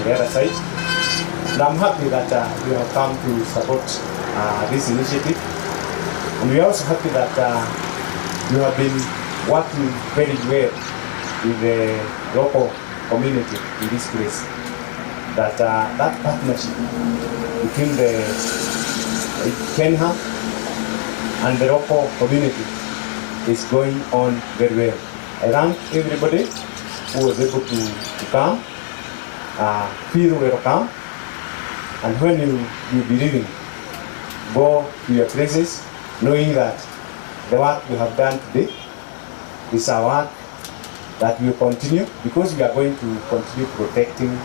on the other side. And I'm happy that you have come to support this initiative. And we are also happy that you have been working very well with the local community in this place. That partnership between the KENHA and the local community is going on very well. I thank everybody who was able to come, feel welcome, and when you be leaving, go to your places knowing that the work we have done today is a work that will continue, because we are going to continue protecting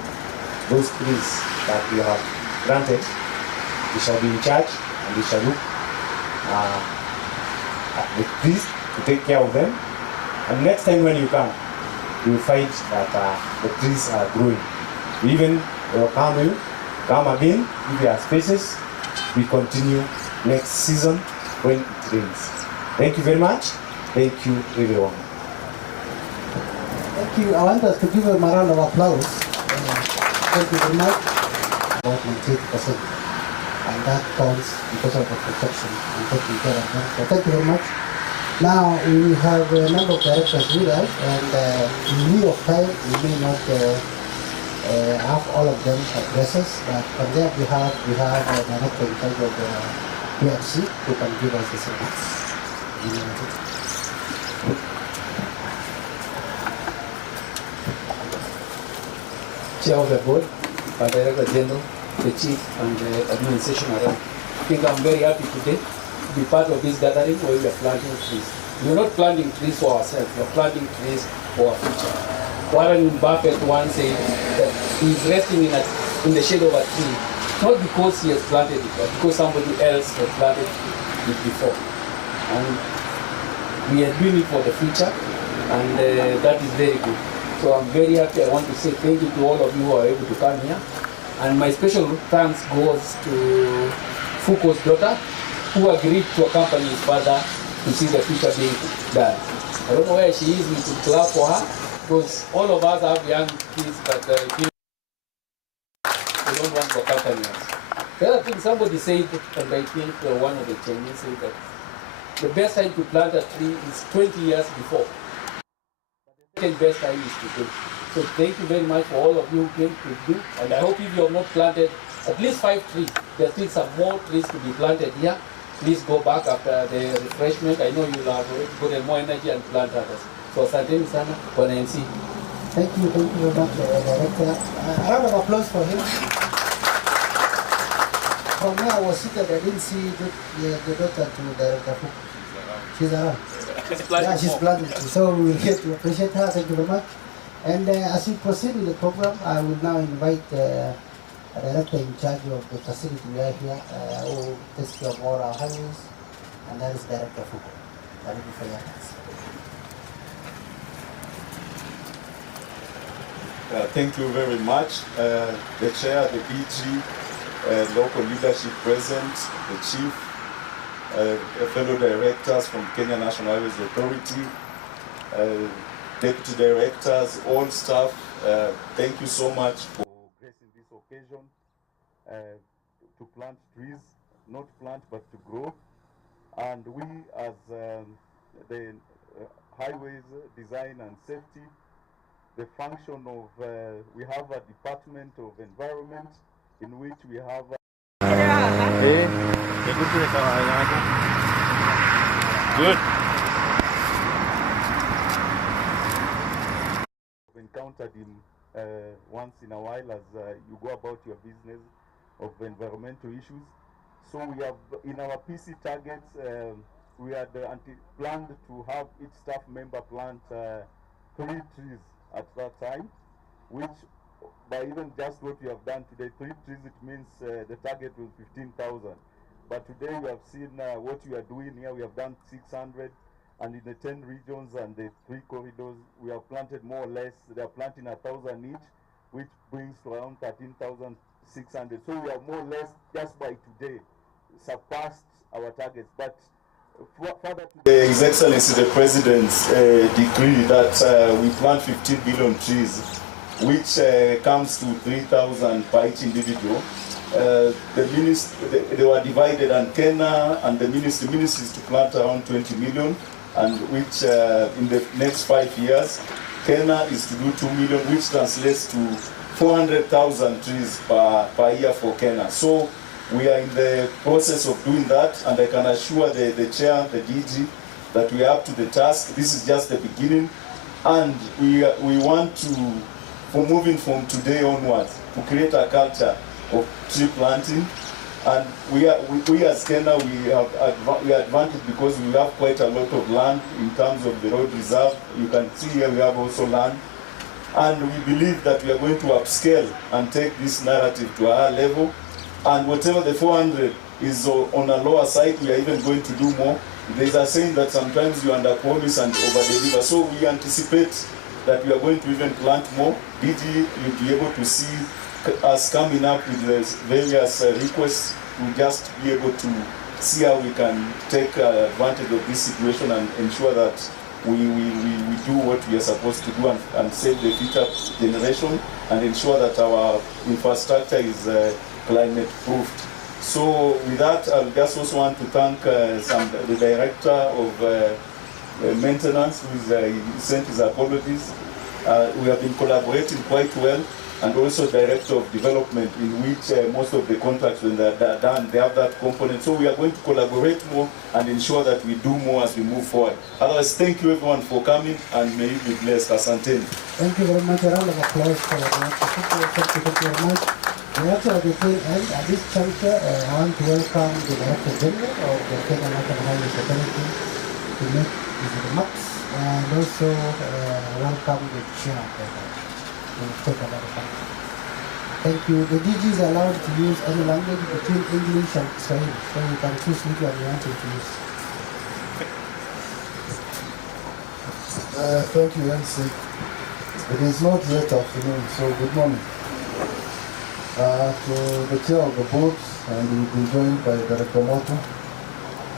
those trees that we have granted. We shall be in charge and we shall look at the trees to take care of them. And next time when you come, you will find that the trees are growing. We even welcome you, come again, if there are spaces, we continue next season when it rains. Thank you very much. Thank you everyone. Thank you. I want us to give them a round of applause. Thank you very much. About 98%. And that counts because of the protection and taking care of them. So thank you very much. Now we have a number of directors with us, and in lieu of time, we may not have all of them addresses, but on their behalf, we have a director in charge of the PFC who can give us the signals. Chair of the board, Director General, the Chief, and the administration around. I think I'm very happy today to be part of this gathering where we are planting trees. We're not planting trees for ourselves, we're planting trees for our future. Warren Buffett once said that he's resting in the shade of a tree, not because he has planted it, but because somebody else has planted it before. And we are doing it for the future, and that is very good. So I'm very happy. I want to say thank you to all of you who are able to come here. And my special thanks goes to Fuko's daughter, who agreed to accompany his father to see the future being done. I don't know where she is, we should clap for her, because all of us have young kids that they don't want to accompany us. The other thing somebody said, and I think one of the Chinese said that the best time to plant a tree is 20 years before. The second best time is today. So thank you very much for all of you who came to do, and I hope if you have not planted at least 5 trees, there are still some more trees to be planted here. Please go back after the refreshment. I know you'll have gotten more energy and plant others. So asanteni sana kwa MC. Thank you very much, Director. A round of applause for him. From where I was seated, I didn't see the daughter to Director Fuko. She's around. Yeah, she's planted. So we will get to appreciate her. Thank you very much. And as we proceed with the program, I will now invite a director in charge of the facility we are here, who takes care of all our highways, and that is Director Fuko. Thank you for your hands. Thank you very much. The chair, the DG, local leadership present, the chief, fellow directors from Kenya National Highways Authority, deputy directors, all staff, thank you so much for gracing this occasion to plant trees, not plant but to grow. And we as the highways design and safety, the function of, we have a department of environment in which we have good. I've encountered him once in a while as you go about your business of environmental issues. So we have, in our PC targets, we had planned to have each staff member plant 3 trees at that time, which by even just what we have done today, 3 trees, it means the target was 15,000. But today we have seen what we are doing here. We have done 600, and in the 10 regions and the 3 corridors, we have planted more or less. They are planting 1,000 each, which brings to around 13,600. So we have more or less, just by today, surpassed our targets. But further to His Excellency the President's decree that we plant 15 billion trees, which comes to 3,000 per each individual. They were divided, and KENHA and the ministry is to plant around 20 million, and which in the next 5 years, KENHA is to do 2 million, which translates to 400,000 trees per year for KENHA. So we are in the process of doing that, and I can assure the chair, the DG, that we are up to the task. This is just the beginning, and we want to, for moving from today onwards, to create a culture of tree planting. And we as KENHA, we are advantaged because we have quite a lot of land in terms of the road reserve. You can see here we have also land. And we believe that we are going to upscale and take this narrative to a higher level. And whatever the 400 is on a lower side, we are even going to do more. There's a saying that sometimes you under-promise and over-deliver. So we anticipate that we are going to even plant more. DG, you'll be able to see us coming up with the various requests. We'll just be able to see how we can take advantage of this situation and ensure that we do what we are supposed to do and save the future generation and ensure that our infrastructure is climate proofed. So with that, I just also want to thank the director of maintenance, who sent his apologies. We have been collaborating quite well, and also director of development, in which most of the contracts, when they're done, they have that component. So we are going to collaborate more and ensure that we do more as we move forward. Otherwise, thank you everyone for coming, and may you be blessed. Asanteni. Thank you very much. A round of applause for the Thank you very much. We actually and at this juncture, I want to welcome the Director General of the Kenya National Highway Authority to make his remarks, and also welcome the chair to talk about the country. Thank you. The DG is allowed to use any language between English and Swahili, so you can choose which one you want to use. Thank you, MC. It is not yet afternoon, so good morning. To the chair of the board, and we've been joined by Director Moto,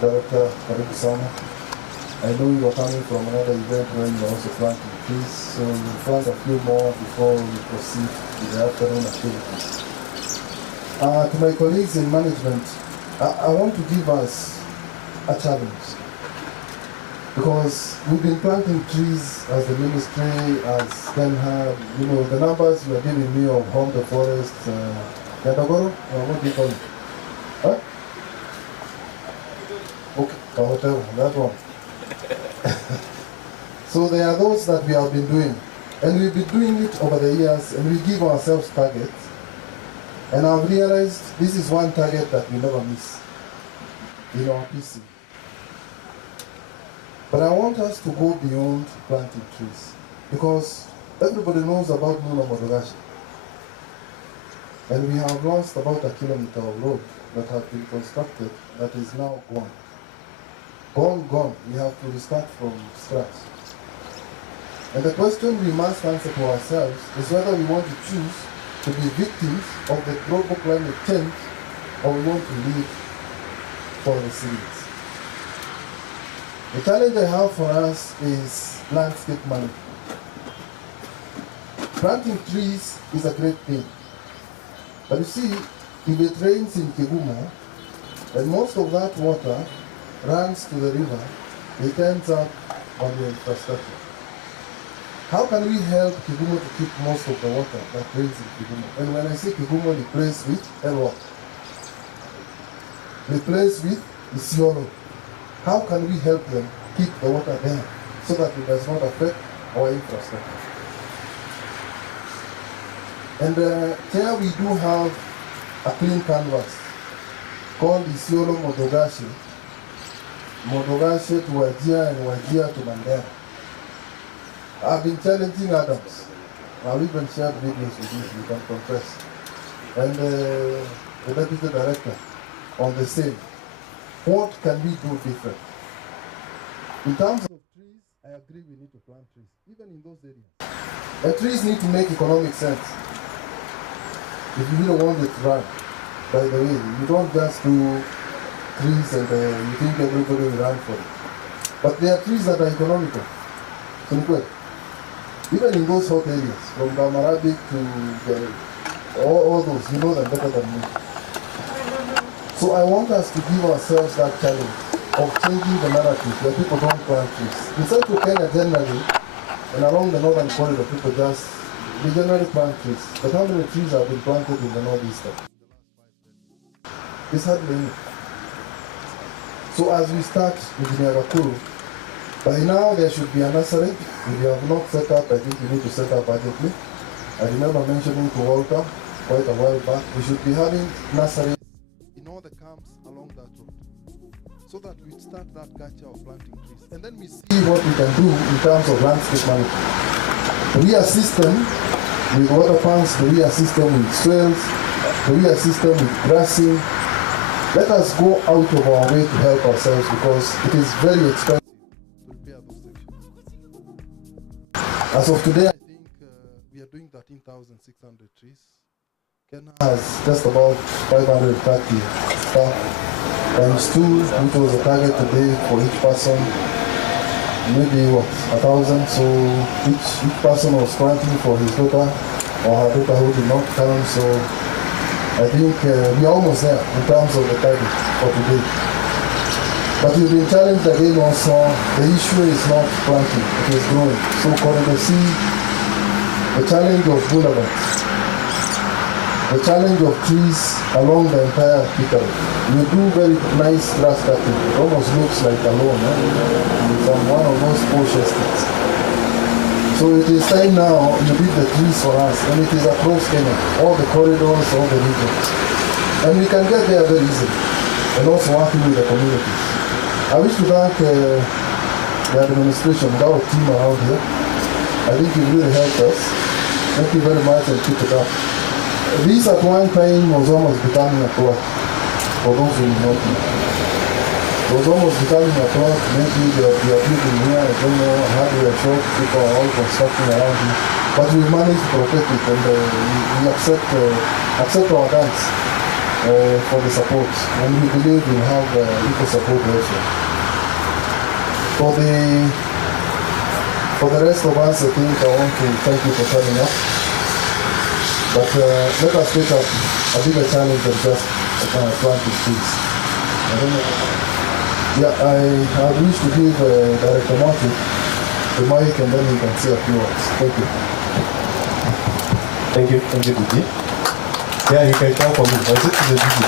Director Karibusana. I know you are coming from another event where you are also planting trees, so you'll plant a few more before we proceed with the afternoon activities. To my colleagues in management, I want to give us a challenge, because we've been planting trees as the ministry, as KENHA. You know, the numbers you are giving me of Home the Forest, Yadagoro, or what do you call it? Huh? Okay, whatever, that one. So there are those that we have been doing, and we've been doing it over the years, and we give ourselves targets. And I've realized this is one target that we never miss in our PC. But I want us to go beyond planting trees, because everybody knows about Nuno Modogashi. And we have lost about a kilometer of road that has been constructed that is now gone. Gone. We have to restart from scratch. And the question we must answer to ourselves is whether we want to choose to be victims of the global climate change, or we want to live for resilience. The challenge I have for us is landscape management. Planting trees is a great thing. But you see, if it rains in Kigumo, and most of that water runs to the river, it ends up on the infrastructure. How can we help Kigumo to keep most of the water that rains in Kigumo? And when I say Kigumo, replace with Elwa. Replace with Isiolo. How can we help them keep the water there so that it does not affect our infrastructure? And here we do have a clean canvas called Isiolo Modogashi. Modogashi to Wajir and Wajir to Mandera. I've been challenging Adams. I've even shared videos with you can confess. And the deputy director on the same. What can we do different? In terms of trees, I agree we need to plant trees, even in those areas. The trees need to make economic sense. If you don't want it to run, by the way, you don't just do trees and you think everybody will run for it. But there are trees that are economical. Simple. Even in those hot areas, from Gamarabic to all those, you know them better than me. So I want us to give ourselves that challenge of changing the narrative where people don't plant trees. In Central Kenya generally, and along the northern corridor, people they generally plant trees. But how many trees have been planted in the northeastern? It's hardly any. So as we start with Nyagakuru, by now there should be a nursery. If you have not set up, I think you need to set up urgently. I remember mentioning to Walter quite a while back, we should be having nurseries in all the camps along that road, so that we start that culture of planting trees. And then we see what we can do in terms of landscape management. We assist them with water pumps, we assist them with swales, we assist them with grassing. Let us go out of our way to help ourselves, because it is very expensive to repair those sections. As of today, I think we are doing 13,600 trees. KENHA has just about 530 staff, times 2, which was a target today for each person, maybe 1,000. So each person was planting for his daughter or her daughter who did not come. So I think we are almost there in terms of the target for today. But we've been challenged again also. The issue is not planting, it is growing. So Corridor C, the challenge of boulevards, the challenge of trees along the entire Thika-Kenol. You do very nice grass cutting. It almost looks like a lawn, from one of those posh estates. So it is time now you did the trees for us, and it is across Kenya, all the corridors, all the regions. And we can get there very easily, and also working with the communities. I wish to thank the administration, our team around here. I think it really helped us. Thank you very much, and keep it up. This at one time was almost becoming a plot, for those who know. It was almost becoming a plot. Maybe they are building here, I don't know, a hardware shop, people are all constructing around it. But we managed to protect it, and we accept our thanks for the support. And we believe we have equal support also. For the rest of us, I think I want to thank you for turning up. But let us take up a bigger challenge than just planting trees. I don't know. Yeah, I wish to give Director Martin the mic, and then he can say a few words. Thank you. Thank you, Didi. Yeah, you can come for me. I sit to the Didi.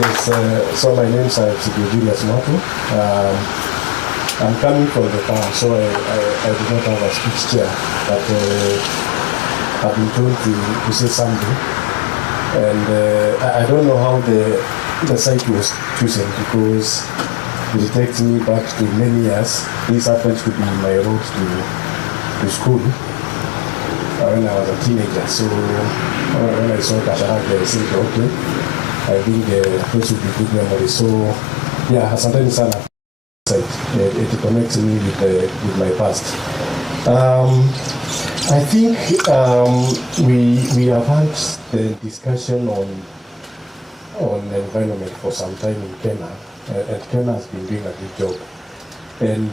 Yes, so my name is Julius Martin. I'm coming from the farm, so I do not have a speech chair, but I've been told to say something. And I don't know how the site was chosen, because it takes me back to many years. This happens to be my road to school when I was a teenager. So when I saw Gacharage, I said, okay, I think those would be good memories. So yeah, sometimes it connects me with my past. I think we have had the discussion on environment for some time in KENHA, and KENHA has been doing a good job. And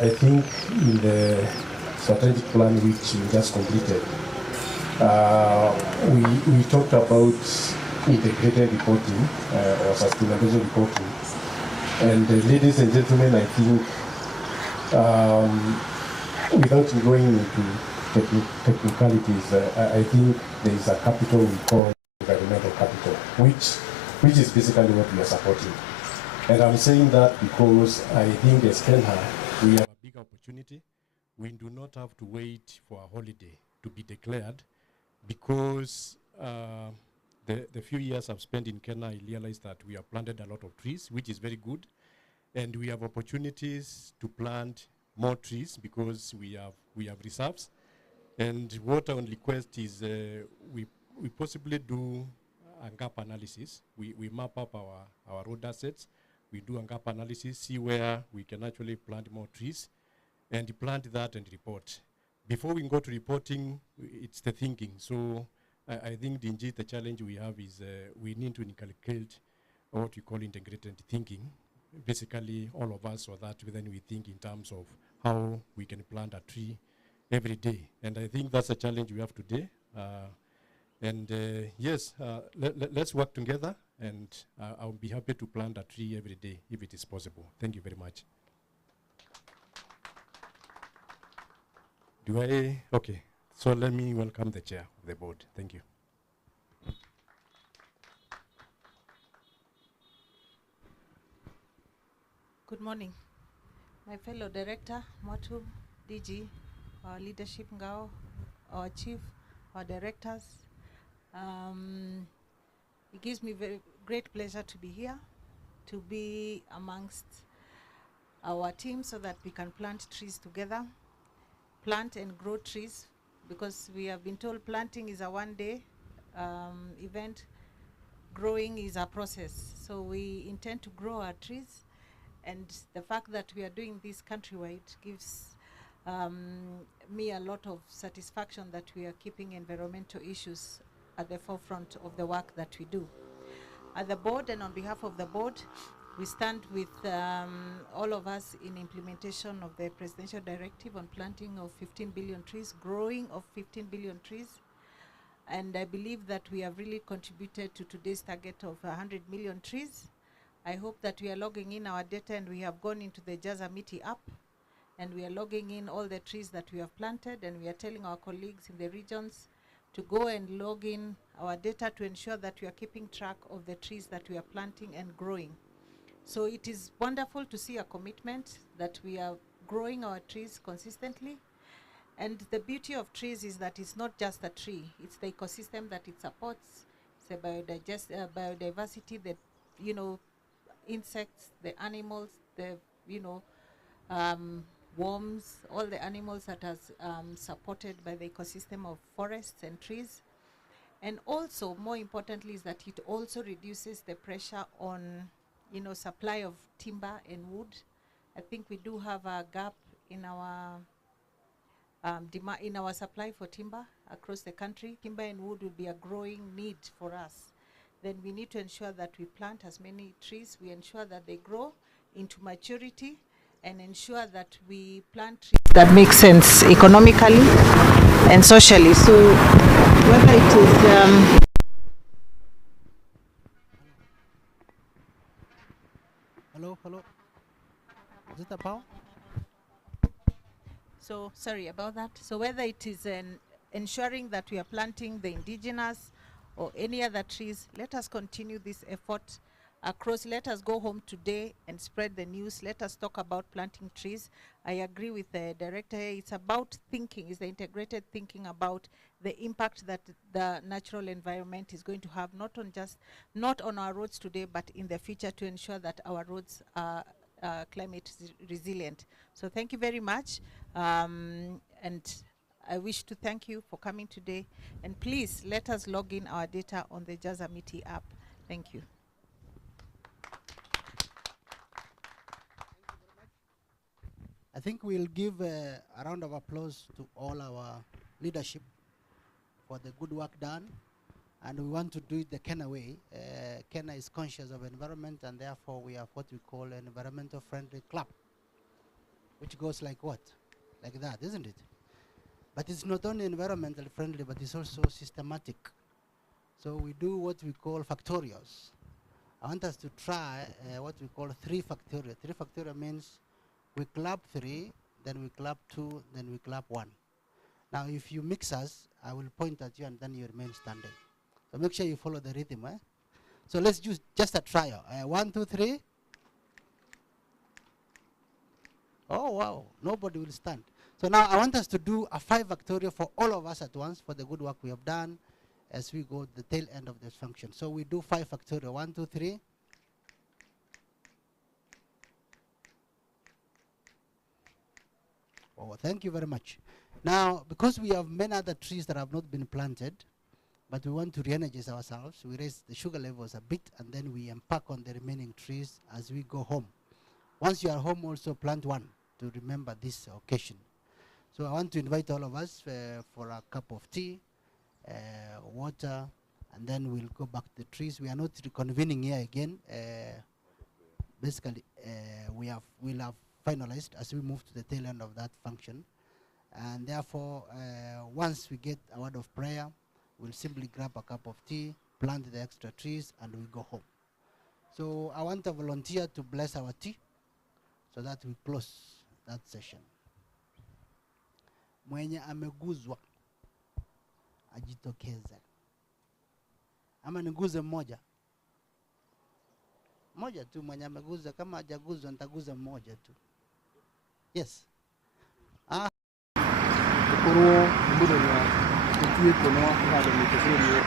I think in the strategic plan which we just completed, we talked about integrated reporting or sustainability reporting. And ladies and gentlemen, I think without going into technicalities, I think there is a capital we call environmental capital, which is basically what we are supporting. And I'm saying that because I think as KENHA, we have a big opportunity. We do not have to wait for a holiday to be declared, because the few years I've spent in KENHA, I realized that we have planted a lot of trees, which is very good. And we have opportunities to plant more trees because we have reserves. And what I would request is we possibly do a gap analysis. We map up our road assets. We do a gap analysis, see where we can actually plant more trees, and plant that and report. Before we go to reporting, it's the thinking. So I think the challenge we have is we need to inculcate what we call integrated thinking. Basically, all of us, so that then we think in terms of how we can plant a tree every day. And I think that's a challenge we have today. Yes, let's work together, and I'll be happy to plant a tree every day if it is possible. Thank you very much. Okay. So let me welcome the chair of the board. Thank you. Good morning. My fellow director, Mwatu, DG, our leadership Ngao, our chief, our directors. It gives me very great pleasure to be here, to be amongst our team so that we can plant trees together, plant and grow trees, because we have been told planting is a one-day event, growing is a process. So we intend to grow our trees, and the fact that we are doing this countrywide gives me a lot of satisfaction that we are keeping environmental issues at the forefront of the work that we do. At the board and on behalf of the board, we stand with all of us in implementation of the presidential directive on planting of 15 billion trees, growing of 15 billion trees. And I believe that we have really contributed to today's target of 100 million trees. I hope that we are logging in our data, and we have gone into the Jazamiti app, and we are logging in all the trees that we have planted, and we are telling our colleagues in the regions to go and log in our data to ensure that we are keeping track of the trees that we are planting and growing. So it is wonderful to see a commitment that we are growing our trees consistently. And the beauty of trees is that it's not just a tree, it's the ecosystem that it supports. It's a biodiversity, the insects, the animals, the worms, all the animals that are supported by the ecosystem of forests and trees. And also, more importantly, is that it also reduces the pressure on supply of timber and wood. I think we do have a gap in our in our supply for timber across the country. Timber and wood will be a growing need for us. Then we need to ensure that we plant as many trees, we ensure that they grow into maturity, and ensure that we plant trees that make sense economically and socially. So whether it is Hello. Is it about? So sorry about that. So whether it is ensuring that we are planting the indigenous or any other trees, let us continue this effort across. Let us go home today and spread the news. Let us talk about planting trees. I agree with the director here. It's about thinking, it's the integrated thinking about the impact that the natural environment is going to have, not on our roads today, but in the future, to ensure that our roads are climate resilient. So thank you very much. And I wish to thank you for coming today. And please let us log in our data on the Jazamiti app. Thank you. I think we'll give a round of applause to all our leadership for the good work done. And we want to do it the KENHA way. KENHA is conscious of environment, and therefore we have what we call an environmental friendly club, which goes like what? Like that, isn't it? But it's not only environmental friendly, but it's also systematic. So we do what we call factorials. I want us to try what we call 3 factorial. 3 factorial means we club 3, then we club 2, then we club 1. Now if you mix us, I will point at you and then you remain standing. So make sure you follow the rhythm. So let's do just a trial. 1, 2, 3. Oh wow, nobody will stand. So now I want us to do a 5 factorial for all of us at once for the good work we have done as we go to the tail end of this function. So we do 5 factorial. 1, 2, 3. Oh, thank you very much. Now, because we have many other trees that have not been planted, but we want to re-energize ourselves, we raise the sugar levels a bit, and then we embark on the remaining trees as we go home. Once you are home, also plant 1 to remember this occasion. So I want to invite all of us for a cup of tea, water, and then we'll go back to the trees. We are not reconvening here again. Basically, we'll have finalized as we move to the tail end of that function. And therefore, once we get a word of prayer, we'll simply grab a cup of tea, plant the extra trees, and we go home. So I want a volunteer to bless our tea so that we close that session. Mwenye ameguzwa ajitokeze. Ama niguze mmoja. Mmoja tu mwenye ameguzwa, kama hajaguzwa nitaguza mmoja tu. Yes. Ah. Kuro mbudo na kutie kono hada mitosuri.